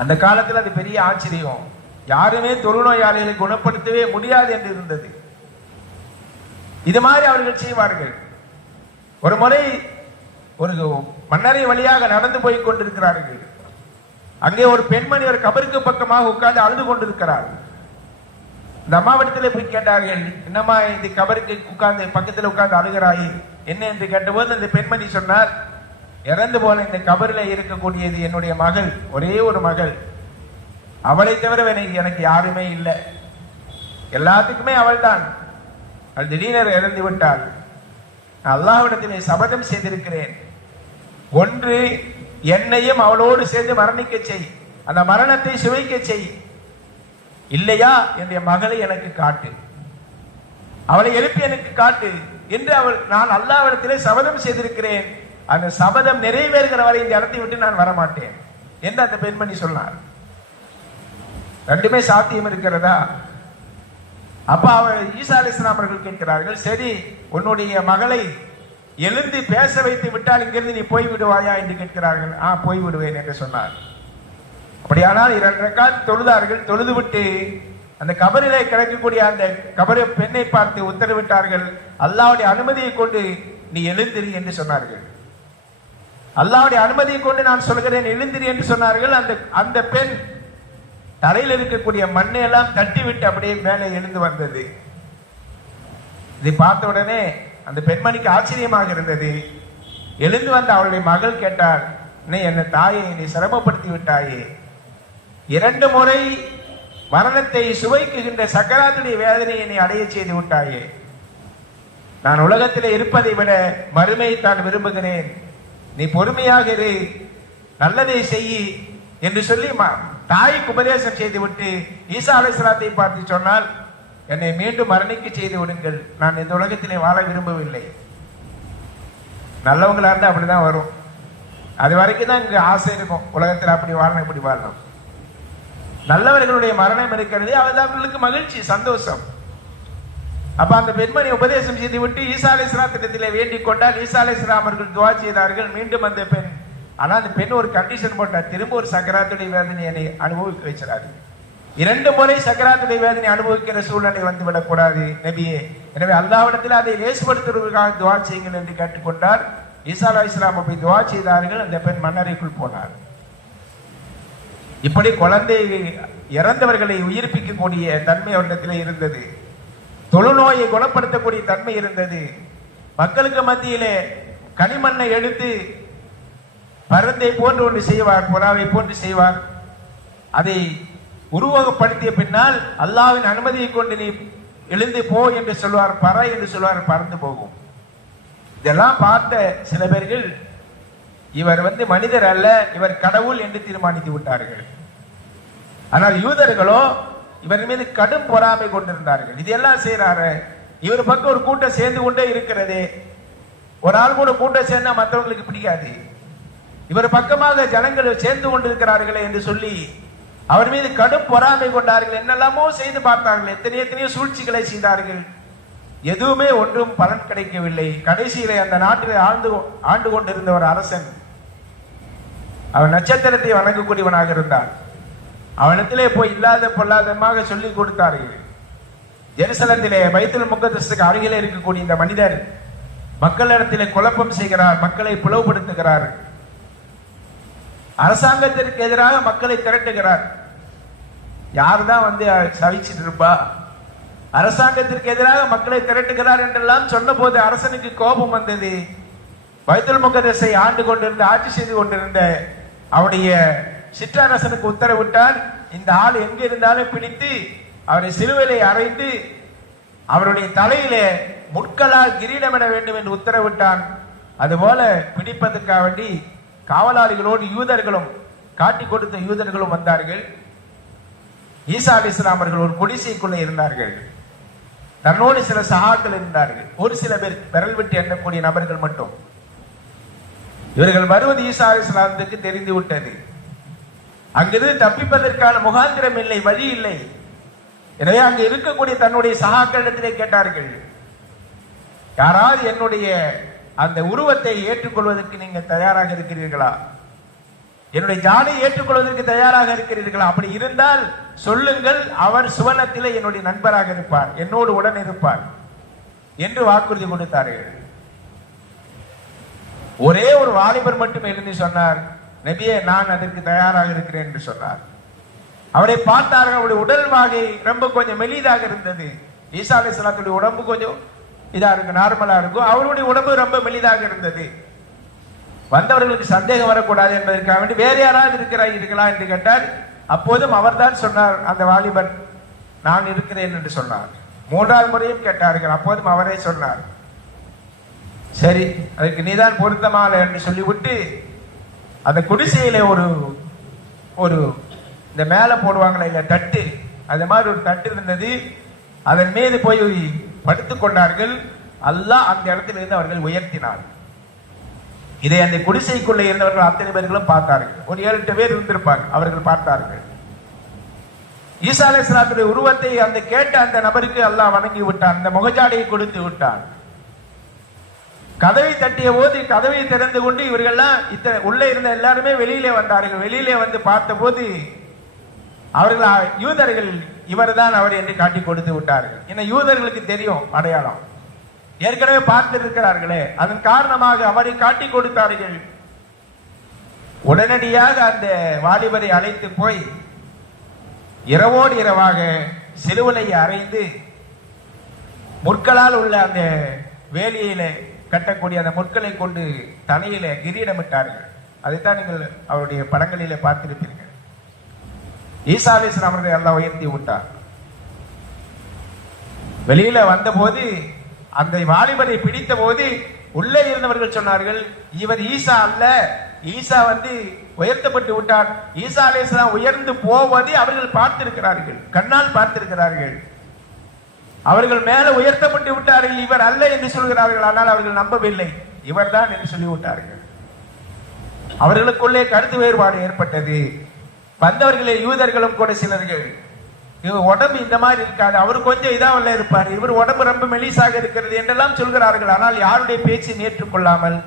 அந்த காலத்தில் அது பெரிய ஆச்சரியம். யாருமே தொழுநோயாளிகளை குணப்படுத்தவே முடியாது என்று இருந்தது. இது மாதிரி அவர்கள் செய்வார்கள். ஒரு முறை ஒரு மன்னரை வழியாக நடந்து போய் கொண்டிருக்கிறார்கள். அங்கே ஒரு பெண்மணி ஒரு கபருக்கு பக்கமாக உட்கார்ந்து அழுது கொண்டிருக்கிறார். இந்த அம்மாவிடத்திலே போய் கேட்டார்கள், என்னம்மா இந்த கபருக்கு உட்கார்ந்து பக்கத்தில் உட்கார்ந்து அழுகிறாய், என்ன என்று கேட்டபோது அந்த பெண்மணி சொன்னார், இறந்து போன இந்த கபரில் இருக்கக்கூடியது என்னுடைய மகள், ஒரே ஒரு மகள், அவளை தவிர எனக்கு யாருமே இல்லை, எல்லாத்துக்குமே அவள் தான். அவள் திடீரென இறந்து விட்டாள். அல்லாஹ்விடத்திலே சபதம் செய்திருக்கிறேன், ஒன்று என்னையும் அவளோடு சேர்ந்து மரணிக்க செய், அந்த மரணத்தை சுவைக்க செய், இல்லையா என்னுடைய மகளை எனக்கு காட்டு, அவளை எழுப்பி எனக்கு காட்டு என்று நான் அல்லாஹ்விடத்திலே சபதம் செய்திருக்கிறேன். அந்த சபதம் நிறைவேறுகிற வரை இந்த இடத்தை விட்டு நான் வரமாட்டேன் என்று அந்த பெண்மணி சொன்னார். ரெண்டுமே சாத்தியம் இருக்கிறதா? அப்ப அவர் ஈசா அலைஹிஸ்ஸலாம் அவர்கள் கேட்கிறார்கள், சரி, உன்னுடைய மகளை எழுந்து பேச வைத்து விட்டால் இங்கிருந்து நீ போய் விடுவாயா என்று கேட்கிறார்கள். போய் விடுவேன் என்று சொன்னார். அப்படியானால் 2 ரக்காத் தொழுதார்கள். தொழுதுவிட்டு அந்த கபரிலே கிடக்கக்கூடிய அந்த கபரை பெண்ணை பார்த்து உத்தரவிட்டார்கள், அல்லாஹ்வுடைய அனுமதியை கொண்டு நீ எழுந்திரி என்று சொன்னார்கள். அல்லாஹ்வுடைய அனுமதியை கொண்டு நான் சொல்கிறேன், எழுந்திரி என்று சொன்னார்கள். அந்த பெண் தரையில் இருக்கக்கூடிய மண்ணை எல்லாம் தட்டிவிட்டு அப்படியே மேலே எழுந்து வந்தது. இதை பார்த்த உடனே அந்த பெண்மணிக்கு ஆச்சரியமாக இருந்தது. எழுந்து வந்த அவளுடைய மகள் கேட்டார், என்ன தாயை நீ சிரமப்படுத்தி விட்டாயே, 2 முறை மரணத்தை சுவைக்குகின்ற சக்கராத்துடைய வேதனையை நீ அடைய செய்து விட்டாயே, நான் உலகத்திலே இருப்பதை விட மறுமையை தான் விரும்புகிறேன், நீ பொறுமையாக இரு, நல்லதை செய் என்று சொல்லி தாய்க்கு உபதேசம் செய்துவிட்டு ஈசா அலைஹிஸ்ஸலாத்தை பார்த்து சொன்னால், என்னை மீண்டும் மரணிக்க செய்து விடுங்கள், நான் இந்த உலகத்திலே வாழ விரும்பவில்லை. நல்லவங்களா இருந்தா அப்படிதான் வரும். அது வரைக்கும் தான் இங்க ஆசை இருக்கும், உலகத்தில் அப்படி வாழணும் இப்படி வாழணும். நல்லவர்களுடைய மரணம் இருக்கிறது, அவர்களுக்கு மகிழ்ச்சி, சந்தோஷம். அப்ப அந்த பெண்மணி உபதேசம் செய்து விட்டு ஈசா அலைஹிஸ்ஸலாத்திடத்திலே வேண்டிக் கொண்டால் ஈசா அலைஹிஸ்ஸலாம் அவர்கள் துஆ செய்தார்கள். மீண்டும் அந்த பெண், ஆனா அந்த பெண் ஒரு கண்டிஷன் போட்டார், திரும்ப ஒரு சக்கராத்துடைய வேதனை என்னை அனுபவிக்க வச்சாரு. 2 முறை சக்கராத்துடைய வேதனை அனுபவிக்கிற சூழ்நிலை வந்து விடக்கூடாது நபியே. எனவே அல்லாஹ்விடத்தில் அதை லேசுபடுத்துவதற்காக துஆ செய்யுங்கள் என்று கேட்டுக்கொண்டார். ஈசா அலைஹிஸ்ஸலாம் போய் துஆ செய்தார்கள். அந்த பெண் மண்ணறைக்குள் போனார். இப்படி குழந்தை இறந்தவர்களை உயிர்ப்பிக்கக்கூடிய தன்மை அவரிடத்தில் இருந்தது. தொழுநோயை குணப்படுத்தக்கூடிய தன்மை இருந்தது. மக்களுக்கு மத்தியிலே கனிமண்ணை எடுத்து பருந்தை போன்று ஒன்று செய்வார், புறாவை போன்று செய்வார். அதை உருவகப்படுத்திய பின்னால் அல்லாஹ்வின் அனுமதியை கொண்டு நீ எழுந்து போ என்று சொல்வார், பற என்று சொல்வார், பறந்து போகும். இதெல்லாம் பார்த்த சில பேர்கள் இவர் மனிதர் அல்ல, இவர் கடவுள் என்று தீர்மானித்து விட்டார்கள். ஆனால் யூதர்களோ இவர் மீது கடும் பொறாமை கொண்டிருந்தார்கள். இதெல்லாம் செய்யறாரு, இவர் பக்கம் ஒரு கூட்டம் சேர்ந்து கொண்டே இருக்கிறது. ஒரு ஆள் கூட கூட்டம் சேர்ந்தா மற்றவங்களுக்கு பிடிக்காது. இவர் பக்கமாக ஜனங்கள் சேர்ந்து கொண்டிருக்கிறார்களே என்று சொல்லி அவர் மீது கடும் பொறாமை கொண்டார்கள். என்னெல்லாமோ செய்து பார்த்தார்கள், எத்தனையோ சூழ்ச்சிகளை செய்தார்கள். எதுவுமே ஒன்றும் பலன் கிடைக்கவில்லை. கடைசியிலே அந்த நாட்டில் ஆண்டு கொண்டிருந்த ஒரு அரசன், அவன் நட்சத்திரத்தை வணங்கக்கூடியவனாக இருந்தான். அவனிடத்திலே போய் இல்லாத பொல்லாதமாக சொல்லிக் கொடுத்தார்கள். ஜெருசலத்திலே பைத்துல் முகத்தஸுக்கு அருகிலே இருக்கக்கூடிய இந்த மனிதர் மக்களிடத்திலே குழப்பம் செய்கிறார், மக்களை பிளவுபடுத்துகிறார், அரசாங்கத்திற்கு எதிராக மக்களை திரட்டுகிறார். யாருதான் சவிச்சிட்டு இருப்பா? அரசாங்கத்திற்கு எதிராக மக்களை திரட்டுகிறார் என்றெல்லாம் சொன்ன போது அரசனுக்கு கோபம் வந்தது. பைத்துல் முகத்தஸை ஆண்டு கொண்டிருந்த, ஆட்சி செய்து கொண்டிருந்த அவருடைய சிற்றரசனுக்கு உத்தரவிட்டார், இந்த ஆள் எங்க இருந்தாலும் பிடித்து அவரை சிலுவையிலே அறைந்து அவருடைய தலையிலே முட்களால் கிரீடமிட வேண்டும் என்று உத்தரவிட்டான். அதுபோல பிடிப்பதற்காக வேண்டி காவலாளிகளோடு யூதர்களும், காட்டி கொடுத்த யூதர்களும் வந்தார்கள். ஈசா அலைஹிஸ்ஸலாம் அவர்கள் ஒரு குடிசைக்குள்ளே இருந்தார்கள். தன்னோடு சில சகாக்கள் இருந்தார்கள். ஒரு சில பேர், விரல் விட்டு எண்ணக்கூடிய நபர்கள் மட்டும். இவர்கள் வருவது ஈசா அலைஹிஸ்ஸலாத்துக்கு தெரிந்து விட்டது. அங்கிருந்து தப்பிப்பதற்கான முகாந்திரம் இல்லை, வழி இல்லை. எனவே அங்கு இருக்கக்கூடிய தன்னுடைய சகாக்களிடத்திலே கேட்டார்கள், யாராவது என்னுடைய அந்த உருவத்தை ஏற்றுக்கொள்வதற்கு நீங்க தயாராக இருக்கிறீர்களா? என்னுடைய ஜானை ஏற்றுக்கொள்வதற்கு தயாராக இருக்கிறீர்களா? அப்படி இருந்தால் சொல்லுங்கள், அவர் சுவனத்திலே என்னுடைய நண்பராக இருப்பார், என்னோடு உடன் இருப்பார் என்று வாக்குறுதி கொடுத்தார்கள். ஒரே ஒரு வாலிபர் மட்டும் எழுந்து சொன்னார், நபியே நான் அதற்கு தயாராக இருக்கிறேன் என்று சொன்னார். அவரை பார்த்தார்கள். அவருடைய உடல் வாகை ரொம்ப கொஞ்சம் மெலிதாக இருந்தது. ஈசா அலைஹிஸ்ஸலாத்துடைய உடம்பு கொஞ்சம் இதா இருக்கு, நார்மலா இருக்கும். அவருடைய உடம்பு ரொம்ப மெலிதாக இருந்தது. வந்தவர்களுக்கு சந்தேகம் வரக்கூடாது என்பதற்காக வேண்டி வேற யாராவது இருக்கிறா என்று கேட்டார். அப்போதும் அவர்தான் சொன்னார், அந்த வாலிபன் நான் இருக்கிறேன் என்று சொன்னார். 3வது முறையும் கேட்டார்கள். அப்போதும் அவரே சொன்னார், சரி அதுக்கு நீதான் பொருத்தமால என்று சொல்லிவிட்டு அந்த குடிசையில ஒரு இந்த மேல போடுவாங்களா இல்ல தட்டு, அது மாதிரி ஒரு தட்டு இருந்தது. அதன் மீது போய் படுத்துக் கொண்டார்கள். அல்லாஹ் அந்த இடத்துல இருந்து அவர்கள் உயர்த்தினார். இதை அந்த குடிசைக்குள்ளே இருந்தவர்கள் அத்தனை பேர்களும் பார்த்தார்கள். ஒரு 7-8 பேர் இருந்திருப்பாங்க, அவர்கள் பார்த்தார்கள். ஈசா அலைஹிஸ்ஸலாத்துடைய உருவத்தை அந்த கேட்ட அந்த நபருக்கு அல்லாஹ் வணங்கி விட்டான், அந்த முகஜாடையை கொடுத்து விட்டான். கதவை தட்டிய போது கதவை திறந்து கொண்டு இவர்கள்லாம் உள்ளே இருந்த எல்லாருமே வெளியிலே வந்தார்கள். வெளியிலே வந்து பார்த்த போது அவர்கள் யூதர்கள் இவர்தான் அவர் என்று காட்டி கொடுத்து விட்டார்கள். ஏன்னா யூதர்களுக்கு தெரியும் அடையாளம், ஏற்கனவே பார்த்து இருக்கிறார்களே, அதன் காரணமாக அவரை காட்டி கொடுத்தார்கள். உடனடியாக அந்த வாலிபரை அழைத்து போய் இரவோடு இரவாக சிலுவையை அறைந்து முற்களால் உள்ள அந்த வேலியில கட்டக்கூடிய அந்த முற்களை கொண்டு தலையில கிரீடமிட்டார்கள். அதைத்தான் நீங்கள் அவருடைய படங்களிலே பார்த்திருப்பீர்கள். ஈசா அலைஹிஸ்ஸலாம் அவர்களை அல்லாஹ் உயர்த்தி விட்டார். வெளியில வந்த போது அந்த வாலிபரை பிடித்த போது உள்ளே இருந்தவர்கள் சொன்னார்கள், இவர் ஈசா அல்ல, ஈசா உயர்த்தப்பட்டு விட்டார். ஈசா அலைஹிஸ்ஸலாம் உயர்ந்து போவதை அவர்கள் பார்த்திருக்கிறார்கள், கண்ணால் பார்த்திருக்கிறார்கள். அவர்கள் மேல உயர்த்தப்பட்டு விட்டார்கள், இவர் அல்ல என்று சொல்கிறார்கள். ஆனால் அவர்கள் நம்பவில்லை, இவர்தான் என்று சொல்லிவிட்டார்கள். அவர்களுக்குள்ளே கருத்து வேறுபாடு ஏற்பட்டது. வந்தவர்களே யூதர்களும் கூட சிலர்கள், இவர் உடம்பு இந்த மாதிரி இருக்காது, அவர் கொஞ்சம் இதாவல்ல இருப்பார், இவர் உடம்பு ரொம்ப மெலிசாக இருக்கிறது என்றெல்லாம் சொல்கிறார்கள். ஆனால் யாருடைய பேச்சை ஏற்றுக்கொள்ளாமல்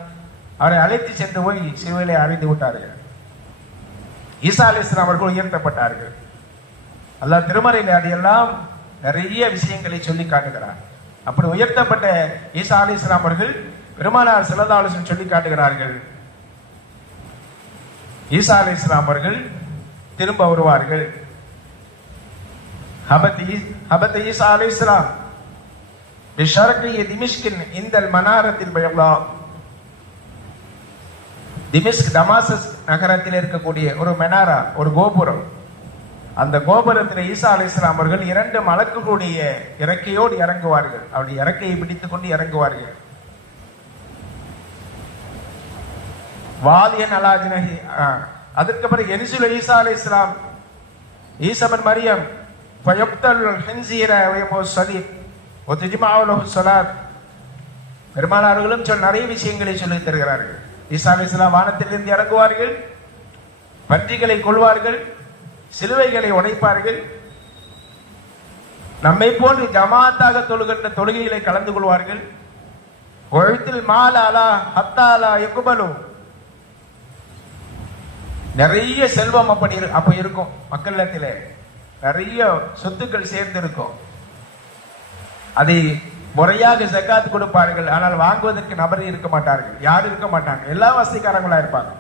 அவரை அழைத்து சென்று போய் சிலுவையிலே அறைந்து விட்டார்கள். ஈசா அலைஹிஸ்ஸலாம் அவர்கள் உயர்த்தப்பட்டார்கள். அல்லாஹ் திருமறையில அதையெல்லாம் நிறைய விஷயங்களை சொல்லி காட்டுகிறார். அப்படி உயர்த்தப்பட்ட ஈசா அலைஹிஸ்ஸலாம் அவர்கள் பெருமானார் ஸல்லல்லாஹு அலைஹி வஸல்லம் சொல்லி காட்டுகிறார்கள், ஈசா அலைஹிஸ்ஸலாம் அவர்கள் திரும்ப வருவார்கள். ஹபத் ஈசா அலைஹிஸ்ஸலாம் பிஷர்கி திமிஷ்கின் இந்தல் மனாரத்தில் பைலா, திமிஷ்க் டமாசஸ் நகரத்தில் இருக்கக்கூடிய ஒரு மெனாரா, ஒரு கோபுரம். அந்த கோபுரத்தில் ஈசா அலைஹிஸ்ஸலாம் அவர்கள் 2 மலக்குகளுடைய இறக்கையோடு இறங்குவார்கள். அவருடைய இறக்கையை பிடித்துக் கொண்டு இறங்குவார்கள். வாலியன் அலாஜினஹி, அதற்கு பிறகு என்சிலு ஈசா அலைஹிஸ்ஸலாம் ஈசபன் மரியம் ஃபயப்தல் ஹின்ஸீர வயமு ஸலீப் வதுஜ்மஉ லஹு ஸலாத். பெருமானார்களும் நிறைய விஷயங்களை சொல்லி தருகிறார்கள். ஈசா அலைஹிஸ்ஸலாம் வானத்திலிருந்து இறங்குவார்கள், பன்றிகளை கொள்வார்கள், சிலுவைகளை உடைப்பார்கள், நம்மை போன்று ஜமாத்தாக தொழுகின்ற தொழுகைகளை கலந்து கொள்வார்கள். ஒழுத்தில் மாலாலா ஹத்தாலா யகுபலு, நிறைய செல்வம் அப்ப இருக்கும். மக்களிடத்திலே நிறைய சொத்துக்கள் சேர்ந்து இருக்கும். அதை முறையாக ஜகாத் கொடுப்பார்கள். ஆனால் வாங்குவதற்கு நபர் இருக்க மாட்டார்கள், யாரும் இருக்க மாட்டாங்க, எல்லா வசதிக்காரங்களா இருப்பாங்க.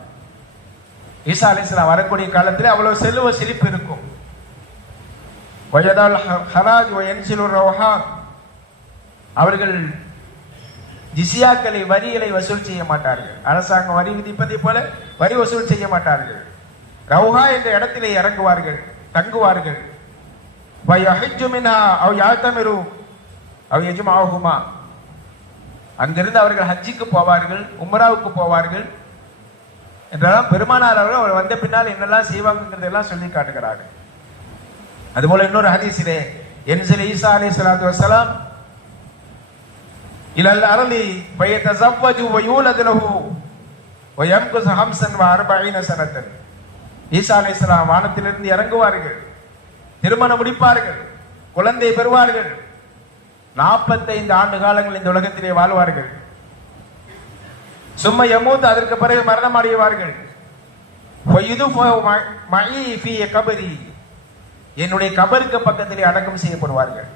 ஈசா அலைஹிஸ்ஸலாம் வரக்கூடிய காலத்தில் அவ்வளவு செல்வ செழிப்பு இருக்கும். அவர்கள் ஜிசியாக்களை, வரிகளை வசூல் செய்ய மாட்டார்கள். அரசாங்கம் வரி விதிப்பதை போல வரி வசூல் செய்ய மாட்டார்கள். ரவுஹா என்ற இடத்திலே இறங்குவார்கள், தங்குவார்கள். அங்கிருந்து அவர்கள் ஹஜ்ஜிக்கு போவார்கள், உம்ராவுக்கு போவார்கள் என்றெல்லாம் பெருமானார் அவர்கள் வந்த பின்னால் என்னெல்லாம் செய்வாங்கிறதெல்லாம் சொல்லி காட்டுகிறார்கள். அதுபோல இன்னொரு ஹதீஸிலே என்சில் ஈசா அலைஹிஸ்ஸலாத்து வஸ்ஸலாம் இலல் அர்லி ஃபயதஸவ்வஜு வயூலது லஹு வயம்குஸு 45 சனத்தன். ஈசா அலைஹிஸ்ஸலாம் வானத்திலிருந்து இறங்குவார்கள், திருமணம் முடிப்பார்கள், குழந்தை பெறுவார்கள், 45 ஆண்டு காலங்கள் இந்த உலகத்திலே வாழ்வார்கள். சும்மா யமூத், அதற்கு பிறகு மரணம் அடைவார்கள். என்னுடைய கபருக்கு பக்கத்திலே அடக்கம் செய்யப்படுவார்கள்.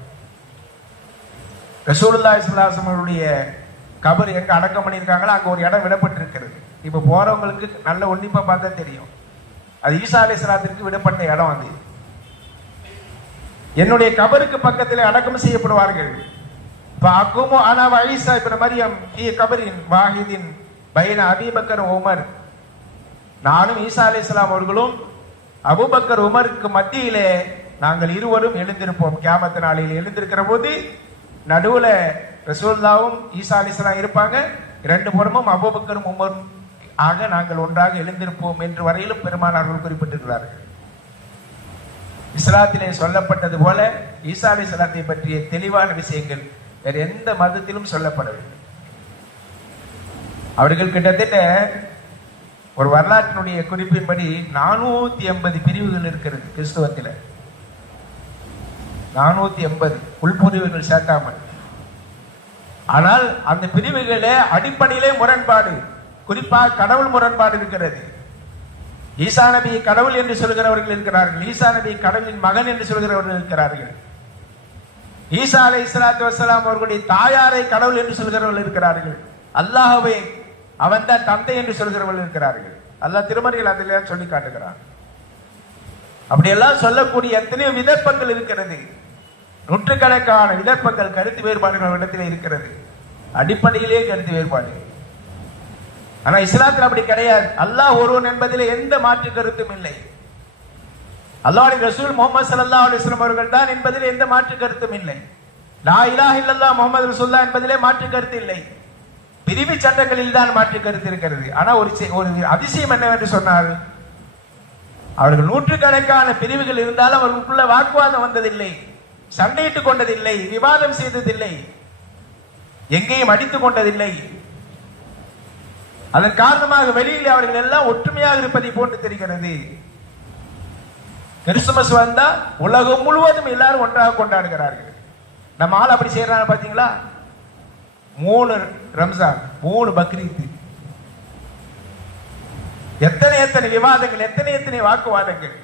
ரசூலுல்லாஹி ஸல்லல்லாஹு அலைஹி வஸல்லம் அவருடைய கபர் எங்க அடக்கம் பண்ணியிருக்காங்களோ அங்க ஒரு இடம் விடப்பட்டிருக்கிறது. இப்ப போறவங்களுக்கு நல்ல உன்னிப்பா பார்த்தா தெரியும், அது ஈசா அலைஹிஸ்ஸலாத்திற்கு விடப்பட்ட இடம். அது என்னுடைய கபருக்கு பக்கத்திலே அடக்கம் செய்யப்படுவார்கள். பைன அபீபக்கர் உமர், நானும் ஈசா அலைஹிஸ்ஸலாம் அவர்களும் அபூபக்கர் உமருக்கு மத்தியிலே நாங்கள் இருவரும் எழுந்திருப்போம். கியாமத் நாளில் எழுந்திருக்கிற போது நடுவுல ரசூலுல்லாஹ்வும் ஈசா அலைஹிஸ்ஸலாம் இருப்பாங்க, 2 புறமும் அபூபக்கரும் உமரும் ஆக நாங்கள் ஒன்றாக எழுந்திருப்போம் என்று வரையிலும் பெருமானார்கள் குறிப்பிட்டிருக்கிறார்கள். இஸ்லாத்திலே சொல்லப்பட்டது போல ஈசா அலைஹிஸ்ஸலாத்தை பற்றிய தெளிவான விஷயங்கள் வேற எந்த மதத்திலும் சொல்லப்படவில்லை. அவர்கள் கிட்டத்தட்ட ஒரு வரலாற்றினுடைய குறிப்பின்படி 480 பிரிவுகள் இருக்கிறது கிறிஸ்துவத்தில். 480 உள்பிரிவுகள் சேர்க்காமல். ஆனால் அந்த பிரிவுகளே அடிப்படையிலே முரண்பாடு, குறிப்பாக கடவுள் முரண்பாடு இருக்கிறது. ஈசா நபி கடவுள் என்று சொல்கிறவர்கள் இருக்கிறார்கள், ஈசா நபி கடவுளின் மகன் என்று சொல்கிறவர்கள் இருக்கிறார்கள். ஈசா அலைஹிஸ்ஸலாத்து வஸ்ஸலாம் அவர்களுடைய தாயாரை கடவுள் என்று சொல்கிறவர்கள் இருக்கிறார்கள். அல்லாஹ்வே அவன் தான் தந்தை என்று சொல்கிறவர்கள் இருக்கிறார்கள். அல்லாஹ் திருமறையில் அதில் சொல்லி காட்டுகிறான். அப்படியெல்லாம் சொல்லக்கூடிய எத்தனையோ விதர்ப்பங்கள் இருக்கிறது, நூற்றுக்கணக்கான விதர்ப்பங்கள், கருத்து வேறுபாடுகள் இடத்திலே இருக்கிறது. அடிப்படையிலேயே கருத்து வேறுபாடு. ஆனா இஸ்லாத்தில் அப்படி கிடையாது. அல்லாஹ் ஒருவன் என்பதிலே எந்த மாற்று கருத்தும் இல்லை. அல்லாஹ்வுடைய ரசூல் முஹம்மது ஸல்லல்லாஹு அலைஹி வஸல்லம் அவர்கள் தான் என்பதிலே எந்த மாற்று கருத்தும் இல்லை. லா இலாஹ இல்லல்லாஹ் முஹம்மது ரசூலுல்லாஹ் என்பதிலே மாற்று கருத்து இல்லை. பிரிவு சட்டங்களில் தான் மாற்று கருத்து இருக்கிறது. ஆனா ஒரு அதிசயம் என்னவென்று சொன்னால், அவர்கள் நூற்றுக்கணக்கான பிரிவுகள் இருந்தாலும் அவர்களுக்குள்ள வாக்குவாதம் வந்ததில்லை, சண்டையிட்டுக் கொண்டதில்லை, விவாதம் செய்ததில்லை, எங்கேயும் அடித்துக் கொண்டதில்லை. அதன் காரணமாக வெளியில் அவர்கள் எல்லாம் ஒற்றுமையாக இருப்பதை போன்று தெரிகிறது. கிறிஸ்துமஸ் வந்தா உலகம் முழுவதும் எல்லாரும் ஒன்றாக கொண்டாடுகிறார்கள். நம்ம ஆள் அப்படி செய்யறாங்க பாத்தீங்களா? 3 ரம்ஜான், 3 பக்ரீத், எத்தனை விவாதங்கள், எத்தனை வாக்குவாதங்கள்.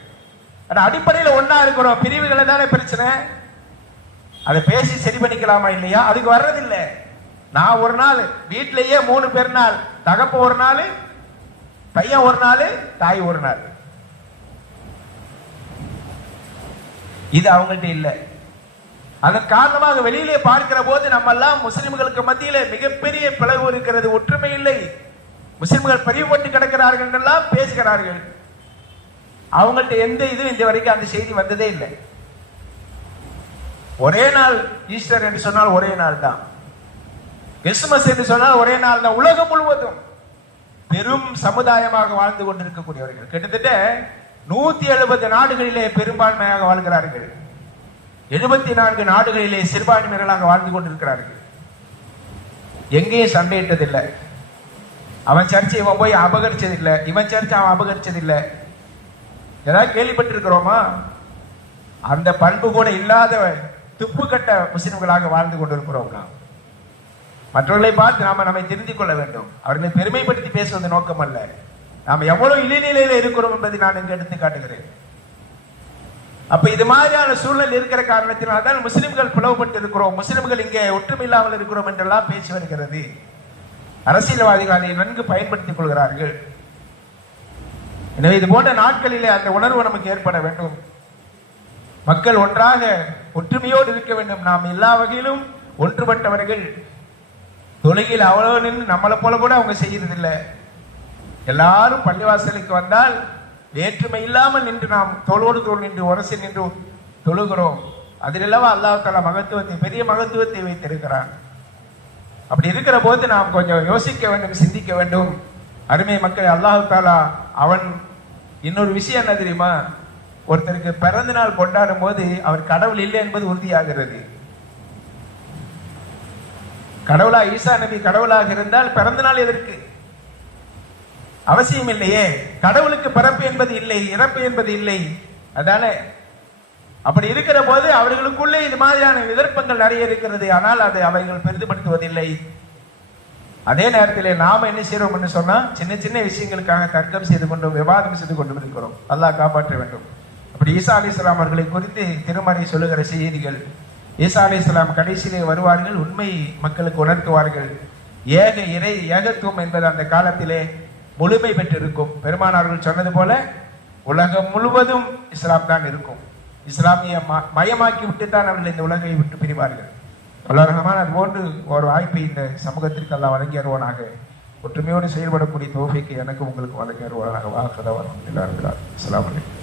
ஆனா அடிப்படையில ஒன்னா இருக்கிறோம், பிரிவுகளை தானே பிரச்சனை. அதை பேசி சரி பண்ணிக்கலாமா இல்லையா? அதுக்கு வர்றதில்லை. நான் ஒரு நாள் வீட்டிலேயே 3 பேர் நாள், தகப்ப ஒரு நாள், பையன் ஒரு நாள், தாய் ஒரு நாள். இது அவங்கள்ட்ட இல்லை. அதன் காரணமாக வெளியிலே பார்க்கிற போது நம்ம எல்லாம் முஸ்லிம்களுக்கு மத்தியிலே மிகப்பெரிய பிளவு இருக்கிறது, ஒற்றுமை இல்லை. முஸ்லிம்கள் பிரிவுபட்டு கிடக்கிறார்கள் என்றெல்லாம் பேசுகிறார்கள். அவங்கள்ட்ட எந்த இது இந்த வரைக்கும் அந்த செய்தி வந்ததே இல்லை. ஒரே நாள் ஈஸ்டர் என்று சொன்னால் ஒரே நாள் தான், கிறிஸ்துமஸ் என்று சொன்னால் ஒரே நாள் தான். உலகம் முழுவதும் பெரும் சமுதாயமாக வாழ்ந்து கொண்டிருக்கக்கூடியவர்கள் கிட்டத்தட்ட 170 நாடுகளிலே பெரும்பான்மையாக வாழ்கிறார்கள். 74 நாடுகளிலே சிறுபான்மையினராக வாழ்ந்து கொண்டிருக்கிறார்கள். எங்கேயும் சண்டையிட்டதில்லை. அவன் சர்ச்சை இவன் போய் அபகரிச்சதில்லை, இவன் சர்ச்சை அவன் அபகரிச்சதில்லை. ஏதாவது கேள்விப்பட்டிருக்கிறோமா? அந்த பண்பு கூட இல்லாத துப்பு கட்ட முஸ்லிம்களாக வாழ்ந்து கொண்டிருக்கிறோம். நாம் மற்றவர்களை பார்த்து நம்மை திருத்திக் கொள்ள வேண்டும். அவர்களை பெருமைப்படுத்தி பேசுவது நோக்கம் அல்ல. நாம் எவ்வளவு இளைநிலையில இருக்கிறோம் என்பதை நான் இங்கு எடுத்து காட்டுகிறேன். அப்ப இது மாதிரியான சூழல் இருக்கிற காரணத்தினால்தான் முஸ்லிம்கள் பிளவுபட்டு இருக்கிறோம், முஸ்லிம்கள் இங்கே ஒற்றுமை இல்லாமல் இருக்கிறோம் என்றெல்லாம் பேசி வருகிறது. அரசியல்வாதிகள் அதை நன்கு பயன்படுத்திக் கொள்கிறார்கள். எனவே இது போன்ற நாட்களிலே அந்த உணர்வு நமக்கு ஏற்பட வேண்டும். மக்கள் ஒன்றாக ஒற்றுமையோடு இருக்க வேண்டும். நாம் எல்லா வகையிலும் ஒன்றுபட்டவர்கள். தொழுகையில் அவ்வளவு நின்று நம்மளை போல கூட அவங்க செய்யறதில்லை. எல்லாரும் பள்ளிவாசலுக்கு வந்தால் வேற்றுமை இல்லாமல் நின்று நாம் தோளோடு தோள் நின்று உரசி நின்று தொழுகிறோம். அதிலெல்லாம் அல்லாஹ் தஆலா மகத்துவத்தை, பெரிய மகத்துவத்தை வைத்திருக்கிறான். அப்படி இருக்கிற போது நாம் கொஞ்சம் யோசிக்க வேண்டும், சிந்திக்க வேண்டும். அருமை மக்கள், அல்லாஹ் தஆலா அவன் இன்னொரு விஷயம் என்ன தெரியுமா? ஒருத்தருக்கு பிறந்த நாள் கொண்டாடும் போது அவர் கடவுள் இல்லை என்பது உறுதியாகிறது. கடவுளா ஈசா நபி கடவுளாக இருந்தால் பிறந்த நாள் எதற்கு? அவசியம் இல்லையே. கடவுளுக்கு பிறப்பு என்பது இல்லை, இறப்பு என்பது இல்லை. அதானே? அப்படி இருக்கிற போது அவர்களுக்குள்ளே இது மாதிரியான விதர்ப்பங்கள் நிறைய இருக்கிறது. ஆனால் அதை அவைகள் பெரிதுபடுத்துவதில்லை. அதே நேரத்தில் நாம என்ன செய்யறோம் என்று சொன்னா, சின்ன சின்ன விஷயங்களுக்காக தர்க்கம் செய்து கொண்டும் விவாதம் செய்து கொண்டும் இருக்கிறோம். அல்லாஹ் காப்பாற்ற வேண்டும். அப்படி ஈசா அலைஹிஸ்ஸலாம் அவர்களை குறித்து திருமறை சொல்லுகிற செய்திகள், ஈசா அலைஹிஸ்ஸலாம் கடைசியிலே வருவார்கள், உண்மை மக்களுக்கு உணர்த்துவார்கள். ஏக இறை ஏகத்துவம் என்பது அந்த காலத்திலே முழுமை பெற்றிருக்கும். பெருமானார்கள் சொன்னது போல உலகம் முழுவதும் இஸ்லாம் தான் இருக்கும். இஸ்லாமிய மயமாக்கி விட்டுத்தான் அவர்கள் இந்த உலகை விட்டு பிரிவார்கள். உலகமான அது போன்று ஒரு வாய்ப்பை இந்த சமூகத்திற்கு எல்லாம் வழங்கி வருவானாக. ஒற்றுமையோடு செயல்படக்கூடிய தௌஃபீக்கை எனக்கு உங்களுக்கு வழங்கி வருவானாக. வாஹ் அஸ்ஸலாமு அலைக்கும்.